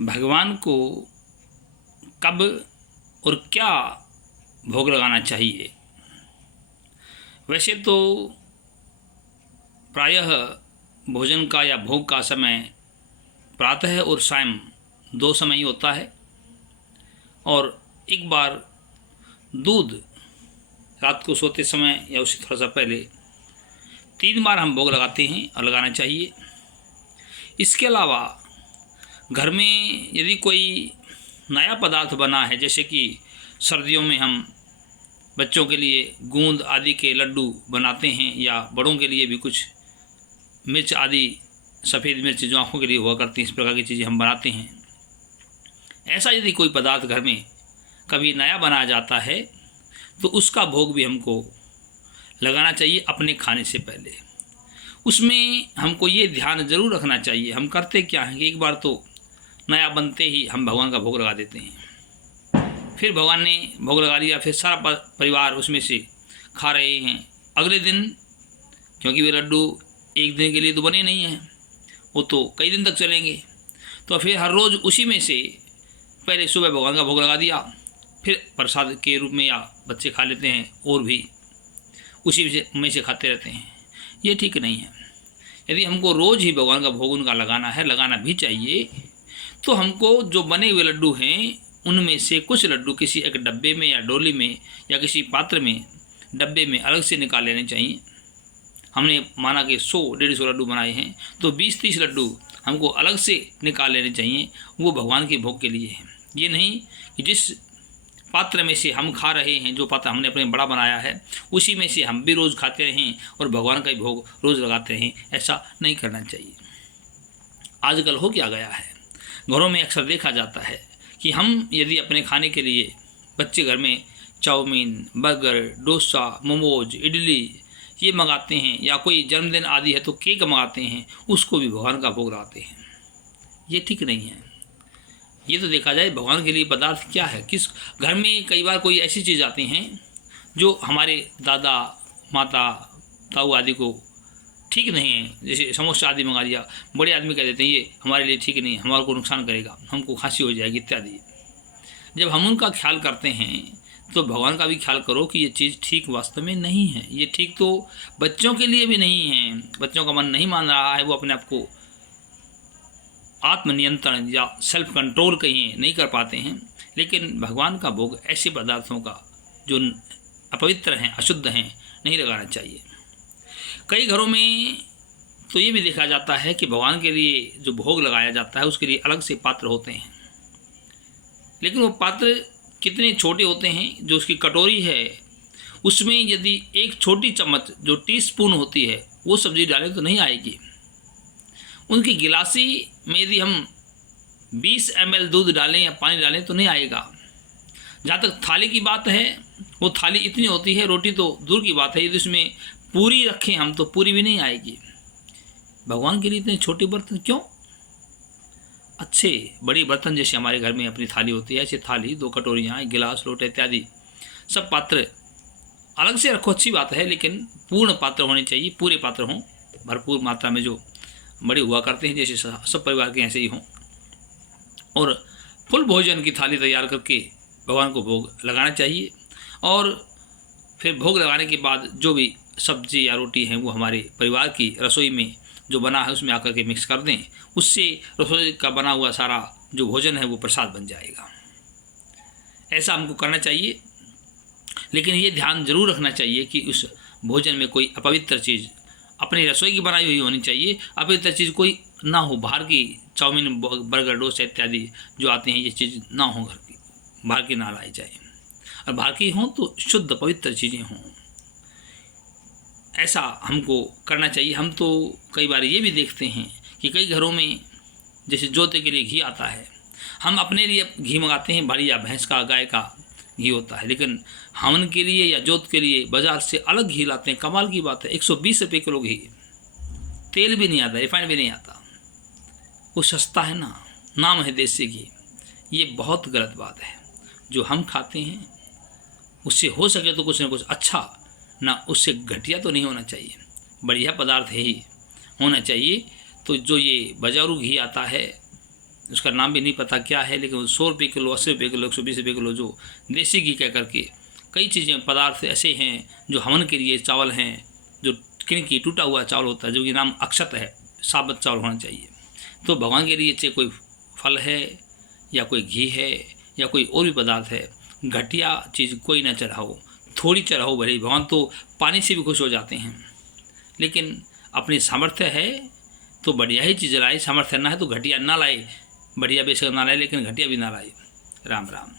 भगवान को कब और क्या भोग लगाना चाहिए। वैसे तो प्रायः भोजन का या भोग का समय प्रातः और सायं 2 समय ही होता है, और एक बार दूध रात को सोते समय या उससे थोड़ा सा पहले 3 बार हम भोग लगाते हैं और लगाना चाहिए। इसके अलावा घर में यदि कोई नया पदार्थ बना है, जैसे कि सर्दियों में हम बच्चों के लिए गूंद आदि के लड्डू बनाते हैं, या बड़ों के लिए भी कुछ मिर्च आदि, सफ़ेद मिर्च जो आँखों के लिए हुआ करती हैं, इस प्रकार की चीज़ें हम बनाते हैं। ऐसा यदि कोई पदार्थ घर में कभी नया बनाया जाता है तो उसका भोग भी हमको लगाना चाहिए अपने खाने से पहले। उसमें हमको ये ध्यान ज़रूर रखना चाहिए, हम करते क्या हैं कि एक बार तो नया बनते ही हम भगवान का भोग लगा देते हैं, फिर भगवान ने भोग लगा लिया, फिर सारा परिवार उसमें से खा रहे हैं। अगले दिन, क्योंकि वे लड्डू एक दिन के लिए तो बने नहीं हैं, वो तो कई दिन तक चलेंगे, तो फिर हर रोज़ उसी में से पहले सुबह भगवान का भोग लगा दिया, फिर प्रसाद के रूप में या बच्चे खा लेते हैं और भी उसी में से खाते रहते हैं। ये ठीक नहीं है। यदि हमको रोज़ ही भगवान का भोग उनका लगाना है, लगाना भी चाहिए, तो हमको जो बने हुए लड्डू हैं उनमें से कुछ लड्डू किसी एक डब्बे में या डोली में या किसी पात्र में, डब्बे में अलग से निकाल लेने चाहिए। हमने माना कि 100-150 लड्डू बनाए हैं, तो 20-30 लड्डू हमको अलग से निकाल लेने चाहिए, वो भगवान के भोग के लिए हैं। ये नहीं कि जिस पात्र में से हम खा रहे हैं, जो पात्र हमने अपने बड़ा बनाया है, उसी में से हम भी रोज़ खाते रहें और भगवान का ही भोग रोज़ लगाते रहें, ऐसा नहीं करना चाहिए। आजकल हो क्या गया है, घरों में अक्सर देखा जाता है कि हम यदि अपने खाने के लिए बच्चे घर में चाउमीन, बर्गर, डोसा, मोमोज, इडली ये मंगाते हैं, या कोई जन्मदिन आदि है तो केक मंगाते हैं, उसको भी भगवान का भोग लगाते हैं। ये ठीक नहीं है। ये तो देखा जाए भगवान के लिए पदार्थ क्या है। किस घर में कई बार कोई ऐसी चीज़ आती हैं जो हमारे दादा, माता, ताऊ आदि को ठीक नहीं है, जैसे समोसा आदि मंगा लिया, बड़े आदमी कह देते हैं ये हमारे लिए ठीक नहीं है, हमारे को नुकसान करेगा, हमको खांसी हो जाएगी इत्यादि। जब हम उनका ख्याल करते हैं तो भगवान का भी ख्याल करो कि ये चीज़ ठीक वास्तव में नहीं है। ये ठीक तो बच्चों के लिए भी नहीं है। बच्चों का मन नहीं मान रहा है, वो अपने आप को आत्मनियंत्रण या सेल्फ कंट्रोल कहीं नहीं कर पाते हैं। लेकिन भगवान का भोग ऐसे पदार्थों का जो अपवित्र हैं, अशुद्ध हैं, नहीं लगाना चाहिए। कई घरों में तो ये भी देखा जाता है कि भगवान के लिए जो भोग लगाया जाता है उसके लिए अलग से पात्र होते हैं, लेकिन वो पात्र कितने छोटे होते हैं। जो उसकी कटोरी है उसमें यदि एक छोटी चम्मच जो टीस्पून होती है वो सब्जी डालें तो नहीं आएगी। उनकी गिलासी में यदि हम 20 ml दूध डालें या पानी डालें तो नहीं आएगा। जहाँ तक थाली की बात है, वो थाली इतनी होती है, रोटी तो दूर की बात है, यदि उसमें पूरी रखें हम तो पूरी भी नहीं आएगी। भगवान के लिए इतने छोटे बर्तन क्यों? अच्छे बड़े बर्तन जैसे हमारे घर में अपनी थाली होती है, ऐसे थाली, 2 कटोरियाँ, गिलास, लोटे इत्यादि सब पात्र अलग से रखो, अच्छी बात है, लेकिन पूर्ण पात्र होने चाहिए, पूरे पात्र हों, भरपूर मात्रा में, जो बड़े हुआ करते हैं जैसे सब परिवार के ऐसे ही हों। और फुल भोजन की थाली तैयार करके भगवान को भोग लगाना चाहिए। और फिर भोग लगाने के बाद जो भी सब्जी या रोटी है वो हमारे परिवार की रसोई में जो बना है उसमें आकर के मिक्स कर दें। उससे रसोई का बना हुआ सारा जो भोजन है वो प्रसाद बन जाएगा। ऐसा हमको करना चाहिए, लेकिन ये ध्यान जरूर रखना चाहिए कि उस भोजन में कोई अपवित्र चीज़ अपनी रसोई की बनाई हुई होनी चाहिए, अपवित्र चीज़ कोई ना हो। बाहर की चाउमीन, बर्गर, डोसा इत्यादि जो आते हैं ये चीज़ ना हो, घर की बाहर की ना लाई जाए, और बाहर की हों तो शुद्ध पवित्र चीज़ें हों। ऐसा हमको करना चाहिए। हम तो कई बार ये भी देखते हैं कि कई घरों में जैसे जोते के लिए घी आता है, हम अपने लिए घी मंगाते हैं, बढ़िया भैंस का, गाय का घी होता है, लेकिन हवन के लिए या जोत के लिए बाज़ार से अलग घी लाते हैं। कमाल की बात है, 120 रुपये किलो घी, तेल भी नहीं आता, रिफाइंड भी नहीं आता, वो सस्ता है ना, नाम है देसी घी। ये बहुत गलत बात है। जो हम खाते हैं उससे हो सके तो कुछ ना कुछ अच्छा, ना उससे घटिया तो नहीं होना चाहिए, बढ़िया पदार्थ ही होना चाहिए। तो जो ये बाजारू घी आता है उसका नाम भी नहीं पता क्या है, लेकिन 100 रुपये किलो, 80 रुपये किलो, 120 रुपये किलो जो देसी घी कह करके कई चीज़ें पदार्थ ऐसे हैं जो हवन के लिए चावल हैं, जो किनकी टूटा हुआ चावल होता है, जो कि नाम अक्षत है, साबुत चावल होना चाहिए। तो भगवान के लिए चाहे कोई फल है या कोई घी है या कोई और भी पदार्थ है, घटिया चीज़ कोई ना चढ़ाओ, थोड़ी चढ़ाओ भले ही, भगवान तो पानी से भी खुश हो जाते हैं। लेकिन अपनी सामर्थ्य है तो बढ़िया ही चीज़ लाए, सामर्थ्य ना है तो घटिया ना लाए, बढ़िया बेशक ना लाए लेकिन घटिया भी ना लाए। राम राम।